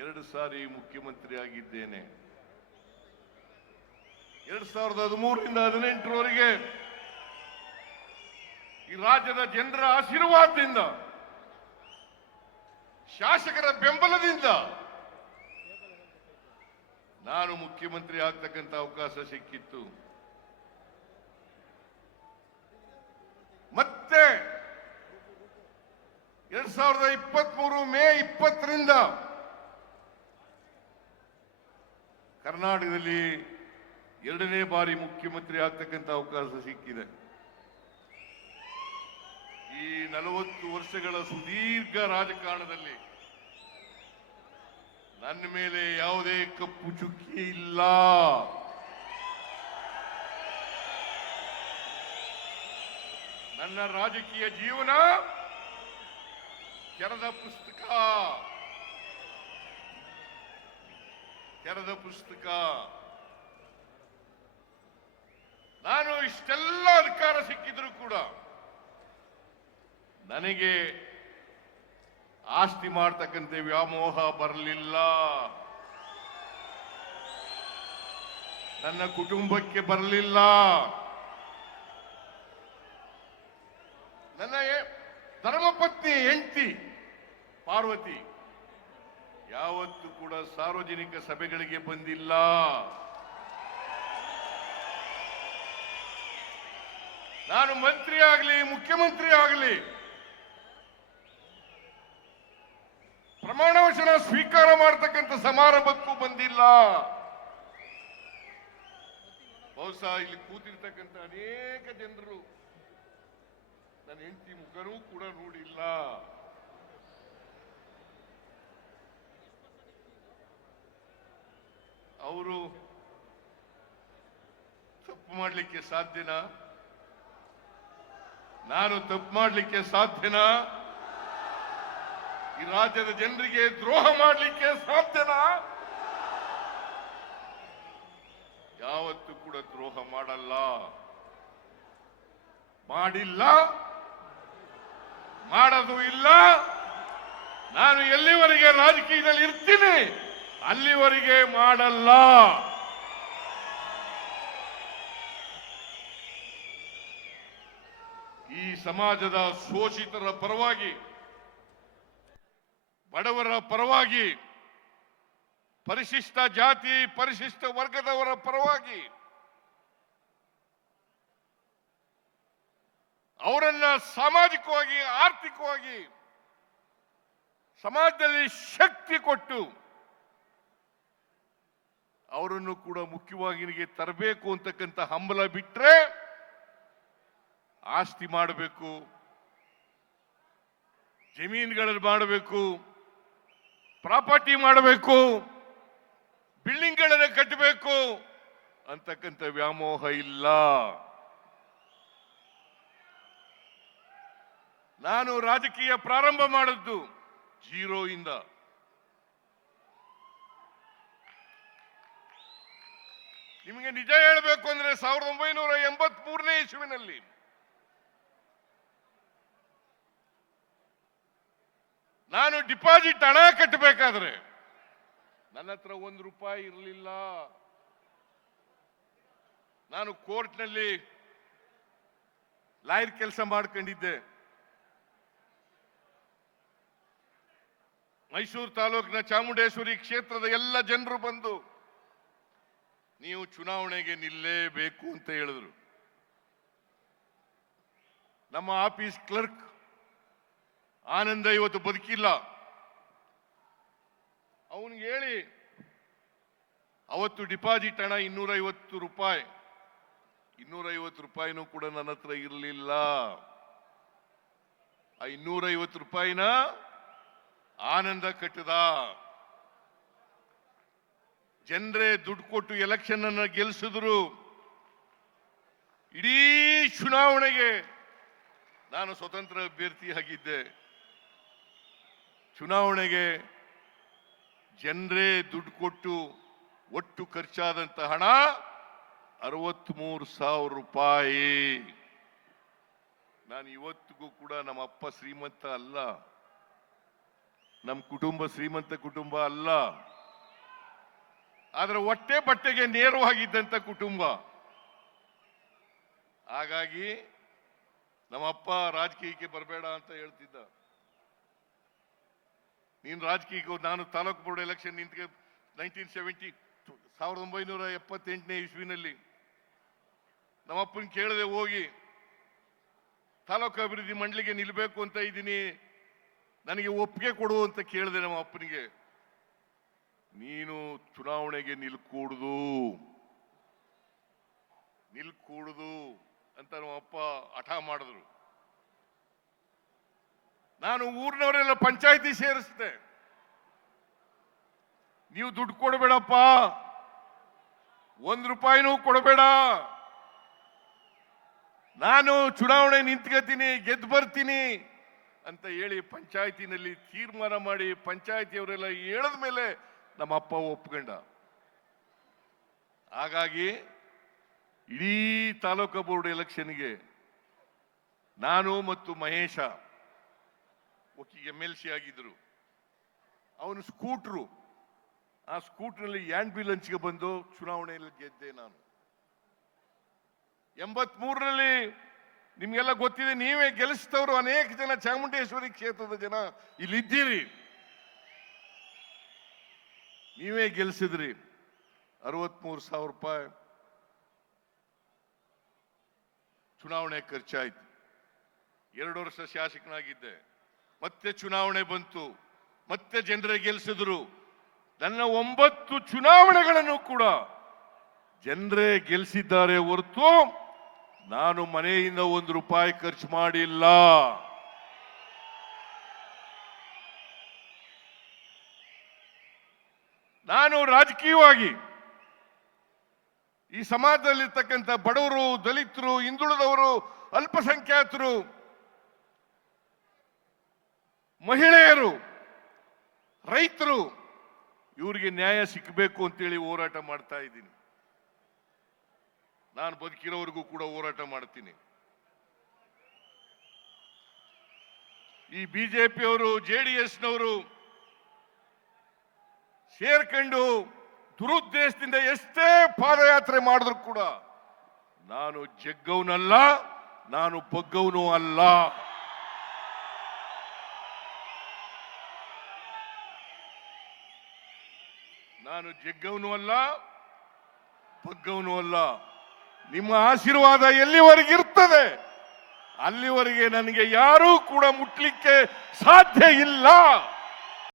ಎರಡು ಸಾರಿ ಮುಖ್ಯಮಂತ್ರಿ ಆಗಿದ್ದೇನೆ ಎರಡ್ ಸಾವಿರದ ಹದಿಮೂರರಿಂದ ಹದಿನೆಂಟರವರೆಗೆ ಈ ರಾಜ್ಯದ ಜನರ ಆಶೀರ್ವಾದದಿಂದ, ಶಾಸಕರ ಬೆಂಬಲದಿಂದ ನಾನು ಮುಖ್ಯಮಂತ್ರಿ ಆಗ್ತಕ್ಕಂಥ ಅವಕಾಶ ಸಿಕ್ಕಿತ್ತು. ಮತ್ತೆ ಎರಡ್ ಸಾವಿರದ ಇಪ್ಪತ್ಮೂರು ಮೇ ಇಪ್ಪತ್ತರಿಂದ ಕರ್ನಾಟಕದಲ್ಲಿ ಎರಡನೇ ಬಾರಿ ಮುಖ್ಯಮಂತ್ರಿ ಆಗ್ತಕ್ಕಂಥ ಅವಕಾಶ ಸಿಕ್ಕಿದೆ. ಈ ನಲವತ್ತು ವರ್ಷಗಳ ಸುದೀರ್ಘ ರಾಜಕಾರಣದಲ್ಲಿ ನನ್ನ ಮೇಲೆ ಯಾವುದೇ ಕಪ್ಪು ಚುಕ್ಕಿ ಇಲ್ಲ. ನನ್ನ ರಾಜಕೀಯ ಜೀವನ ಜನದ ಪುಸ್ತಕ. ತೆರೆದ ಪುಸ್ತಕ? ನಾನು ಇಷ್ಟೆಲ್ಲ ಅಧಿಕಾರ ಸಿಕ್ಕಿದ್ರು ಕೂಡ ನನಗೆ ಆಸ್ತಿ ಮಾಡ್ತಕ್ಕಂಥ ವ್ಯಾಮೋಹ ಬರಲಿಲ್ಲ. ನನ್ನ ಕುಟುಂಬಕ್ಕೆ ಬರಲಿಲ್ಲ. ನನ್ನ ಧರ್ಮಪತ್ನಿ ಹೆಂಡತಿ ಪಾರ್ವತಿ ಯಾವತ್ತೂ ಕೂಡ ಸಾರ್ವಜನಿಕ ಸಭೆಗಳಿಗೆ ಬಂದಿಲ್ಲ. ನಾನು ಮಂತ್ರಿ ಆಗಲಿ, ಮುಖ್ಯಮಂತ್ರಿ ಆಗಲಿ ಪ್ರಮಾಣ ವಚನ ಸ್ವೀಕಾರ ಮಾಡತಕ್ಕಂಥ ಸಮಾರಂಭಕ್ಕೂ ಬಂದಿಲ್ಲ. ಬಹುಶಃ ಇಲ್ಲಿ ಕೂತಿರ್ತಕ್ಕಂಥ ಅನೇಕ ಜನರು ನನ್ನ ಹೆಂಡತಿ ಮುಖನೂ ಕೂಡ ನೋಡಿಲ್ಲ. ಅವರು ತಪ್ಪು ಮಾಡಲಿಕ್ಕೆ ಸಾಧ್ಯನಾ? ನಾನು ತಪ್ಪು ಮಾಡಲಿಕ್ಕೆ ಸಾಧ್ಯನಾ? ಈ ರಾಜ್ಯದ ಜನರಿಗೆ ದ್ರೋಹ ಮಾಡಲಿಕ್ಕೆ ಸಾಧ್ಯನಾ? ಯಾವತ್ತೂ ಕೂಡ ದ್ರೋಹ ಮಾಡಲ್ಲ. ಮಾಡಿಲ್ಲ. ಮಾಡೋದು ಇಲ್ಲ. ನಾನು ಎಲ್ಲಿವರೆಗೆ ರಾಜಕೀಯದಲ್ಲಿ ಇರ್ತೀನಿ ಅಲ್ಲಿವರೆಗೆ ಮಾಡಲ್ಲ. ಈ ಸಮಾಜದ ಶೋಷಿತರ ಪರವಾಗಿ, ಬಡವರ ಪರವಾಗಿ, ಪರಿಶಿಷ್ಟ ಜಾತಿ, ಪರಿಶಿಷ್ಟ ವರ್ಗದವರ ಪರವಾಗಿ ಅವರನ್ನ ಸಾಮಾಜಿಕವಾಗಿ, ಆರ್ಥಿಕವಾಗಿ, ಸಮಾಜದಲ್ಲಿ ಶಕ್ತಿ ಕೊಟ್ಟು ಅವರನ್ನು ಕೂಡ ಮುಖ್ಯವಾಗಿ ತರಬೇಕು ಅಂತಕ್ಕಂಥ ಹಂಬಲ ಬಿಟ್ರೆ ಆಸ್ತಿ ಮಾಡಬೇಕು, ಜಮೀನುಗಳಲ್ಲಿ ಮಾಡಬೇಕು, ಪ್ರಾಪರ್ಟಿ ಮಾಡಬೇಕು, ಬಿಲ್ಡಿಂಗ್ಗಳನ್ನು ಕಟ್ಟಬೇಕು ಅಂತಕ್ಕಂಥ ವ್ಯಾಮೋಹ ಇಲ್ಲ. ನಾನು ರಾಜಕೀಯ ಪ್ರಾರಂಭ ಮಾಡಿದ್ದು ಜೀರೋ ಇಂದ ನಿಮಗೆ ನಿಜ ಹೇಳಬೇಕು ಅಂದ್ರೆ ಸಾವಿರದ ಒಂಬೈನೂರ ಎಂಬತ್ ಮೂರನೇ ಇಸುವಿನಲ್ಲಿ. ನಾನು ಡಿಪಾಸಿಟ್ ಹಣ ಕಟ್ಟಬೇಕಾದ್ರೆ ನನ್ನ ಹತ್ರ ಒಂದು ರೂಪಾಯಿ ಇರಲಿಲ್ಲ. ನಾನು ಕೋರ್ಟ್ನಲ್ಲಿ ಲಾಯರ್ ಕೆಲಸ ಮಾಡ್ಕೊಂಡಿದ್ದೆ. ಮೈಸೂರು ತಾಲೂಕಿನ ಚಾಮುಂಡೇಶ್ವರಿ ಕ್ಷೇತ್ರದ ಎಲ್ಲ ಜನರು ಬಂದು ನೀವು ಚುನಾವಣೆಗೆ ನಿಲ್ಲೇಬೇಕು ಅಂತ ಹೇಳಿದ್ರು. ನಮ್ಮ ಆಫೀಸ್ ಕ್ಲರ್ಕ್ ಆನಂದ ಇವತ್ತು ಬದುಕಿಲ್ಲ. ಅವನಿಗೆ ಹೇಳಿ, ಅವತ್ತು ಡಿಪಾಸಿಟ್ ಹಣ ಇನ್ನೂರೈವತ್ತು ರೂಪಾಯಿ. ಇನ್ನೂರೈವತ್ತು ರೂಪಾಯಿನೂ ಕೂಡ ನನ್ನ ಹತ್ರ ಇರಲಿಲ್ಲ. ಆ ಇನ್ನೂರೈವತ್ತು ರೂಪಾಯಿನ ಆನಂದ ಕಟ್ಟದ. ಜನರೇ ದುಡ್ಡು ಕೊಟ್ಟು ಎಲೆಕ್ಷನ್ ಅನ್ನ ಗೆಲ್ಲಿಸಿದ್ರು ಇಡೀ ಚುನಾವಣೆಗೆ ನಾನು ಸ್ವತಂತ್ರ ಅಭ್ಯರ್ಥಿಯಾಗಿದ್ದೆ. ಚುನಾವಣೆಗೆ ಜನರೇ ದುಡ್ಡು ಕೊಟ್ಟು ಒಟ್ಟು ಖರ್ಚಾದಂತ ಹಣ ಅರವತ್ತ್ಮೂರು ಸಾವಿರ ರೂಪಾಯಿ. ನಾನು ಇವತ್ತಿಗೂ ಕೂಡ ನಮ್ಮ ಅಪ್ಪ ಶ್ರೀಮಂತ ಅಲ್ಲ. ನಮ್ಮ ಕುಟುಂಬ ಶ್ರೀಮಂತ ಕುಟುಂಬ ಅಲ್ಲ. ಆದ್ರೆ ಹೊಟ್ಟೆ ಬಟ್ಟೆಗೆ ನೇರವಾಗಿದ್ದಂಥ ಕುಟುಂಬ. ಹಾಗಾಗಿ ನಮ್ಮಪ್ಪ ರಾಜಕೀಯಕ್ಕೆ ಬರಬೇಡ ಅಂತ ಹೇಳ್ತಿದ್ದ. ನೀನು ರಾಜಕೀಯಕ್ಕೆ ನಾನು ತಾಲೂಕು ಬೋರ್ಡ್ ಎಲೆಕ್ಷನ್ ನಿಂತ್ಗೆ ನೈನ್ಟೀನ್ ಸೆವೆಂಟಿ ಸಾವಿರದ ಒಂಬೈನೂರ ಎಪ್ಪತ್ತೆಂಟನೇ ಇಸ್ವಿನಲ್ಲಿ ನಮ್ಮಪ್ಪನ ಕೇಳದೆ ಹೋಗಿ, ತಾಲೂಕು ಅಭಿವೃದ್ಧಿ ಮಂಡಳಿಗೆ ನಿಲ್ಲಬೇಕು ಅಂತ ಇದ್ದೀನಿ, ನನಗೆ ಒಪ್ಪಿಗೆ ಕೊಡು ಅಂತ ಕೇಳಿದೆ ನಮ್ಮ ಅಪ್ಪನಿಗೆ ನೀನು ಚುನಾವಣೆಗೆ ನಿಲ್ಕೂಡುದು. ನಿಲ್ಕೂಡುದು ಅಂತ ನಮ್ಮ ಅಪ್ಪ ಹಠ ಮಾಡಿದ್ರು. ನಾನು ಊರಿನವರೆಲ್ಲ ಪಂಚಾಯತಿ ಸೇರಿಸಿದೆ. ನೀವು ದುಡ್ಡು ಕೊಡಬೇಡಪ್ಪ. ಒಂದ್ ರೂಪಾಯಿನೂ ಕೊಡಬೇಡ. ನಾನು ಚುನಾವಣೆ ನಿಂತ್ಕೋತೀನಿ, ಗೆದ್ದು ಬರ್ತೀನಿ ಅಂತ ಹೇಳಿ ಪಂಚಾಯತಿನಲ್ಲಿ ತೀರ್ಮಾನ ಮಾಡಿ ಪಂಚಾಯತಿಯವರೆಲ್ಲ ಹೇಳದ ಮೇಲೆ ನಮ್ಮ ಅಪ್ಪ ಒಪ್ಕೊಂಡ. ಹಾಗಾಗಿ ಇಡೀ ತಾಲೂಕು ಬೋರ್ಡ್ ಎಲೆಕ್ಷನ್ಗೆ ನಾನು ಮತ್ತು ಮಹೇಶ ಎಂ ಎಲ್ ಸಿ ಆಗಿದ್ರು. ಅವನು ಸ್ಕೂಟ್ರು. ಆ ಸ್ಕೂಟ್ರಲ್ಲಿ ಹಂಚಿಗೆ ಬಂದು ಚುನಾವಣೆಯಲ್ಲಿ ಗೆದ್ದೆ ನಾನು. ಎಂಬತ್ ಮೂರರಲ್ಲಿ ನಿಮ್ಗೆಲ್ಲ ಗೊತ್ತಿದೆ, ನೀವೇ ಗೆಲ್ಲಿಸಿದವರು ಅನೇಕ ಜನ ಚಾಮುಂಡೇಶ್ವರಿ ಕ್ಷೇತ್ರದ ಜನ ಇಲ್ಲಿದ್ದೀರಿ. ನೀವೇ ಗೆಲ್ಸಿದ್ರಿ. ಅರವತ್ಮೂರು ಸಾವಿರ ರೂಪಾಯಿ ಚುನಾವಣೆ ಖರ್ಚಾಯ್ತು. ಎರಡು ವರ್ಷ ಶಾಸಕನಾಗಿದ್ದೆ. ಮತ್ತೆ ಚುನಾವಣೆ ಬಂತು. ಮತ್ತೆ ಜನರೇ ಗೆಲ್ಸಿದ್ರು. ನನ್ನ ಒಂಬತ್ತು ಚುನಾವಣೆಗಳನ್ನು ಕೂಡ ಜನರೇ ಗೆಲ್ಸಿದ್ದಾರೆ ಹೊರತು ನಾನು ಮನೆಯಿಂದ ಒಂದು ರೂಪಾಯಿ ಖರ್ಚು ಮಾಡಿಲ್ಲ. ನಾನು ರಾಜಕೀಯವಾಗಿ ಈ ಸಮಾಜದಲ್ಲಿರ್ತಕ್ಕಂಥ ಬಡವರು, ದಲಿತರು, ಹಿಂದುಳಿದವರು, ಅಲ್ಪಸಂಖ್ಯಾತರು, ಮಹಿಳೆಯರು, ರೈತರು, ಇವರಿಗೆ ನ್ಯಾಯ ಸಿಕ್ಕಬೇಕು ಅಂತೇಳಿ ಹೋರಾಟ ಮಾಡ್ತಾ ಇದ್ದೀನಿ. ನಾನು ಬದುಕಿರೋವರೆಗೂ ಕೂಡ ಹೋರಾಟ ಮಾಡ್ತೀನಿ. ಈ ಬಿಜೆಪಿಯವರು, ಜೆ ಡಿ ಎಸ್ನವರು ಸೇರ್ಕೊಂಡು ದುರುದ್ದೇಶದಿಂದ ಎಷ್ಟೇ ಪಾದಯಾತ್ರೆ ಮಾಡಿದ್ರು ಕೂಡ ನಾನು ಜಗ್ಗವನಲ್ಲ, ನಾನು ಬಗ್ಗವನು ಅಲ್ಲ. ನಾನು ಜಗ್ಗವನು ಅಲ್ಲ, ಬಗ್ಗವನು ಅಲ್ಲ. ನಿಮ್ಮ ಆಶೀರ್ವಾದ ಎಲ್ಲಿವರೆಗಿರ್ತದೆ ಅಲ್ಲಿವರೆಗೆ ನನಗೆ ಯಾರೂ ಕೂಡ ಮುಟ್ಲಿಕ್ಕೆ ಸಾಧ್ಯ ಇಲ್ಲ.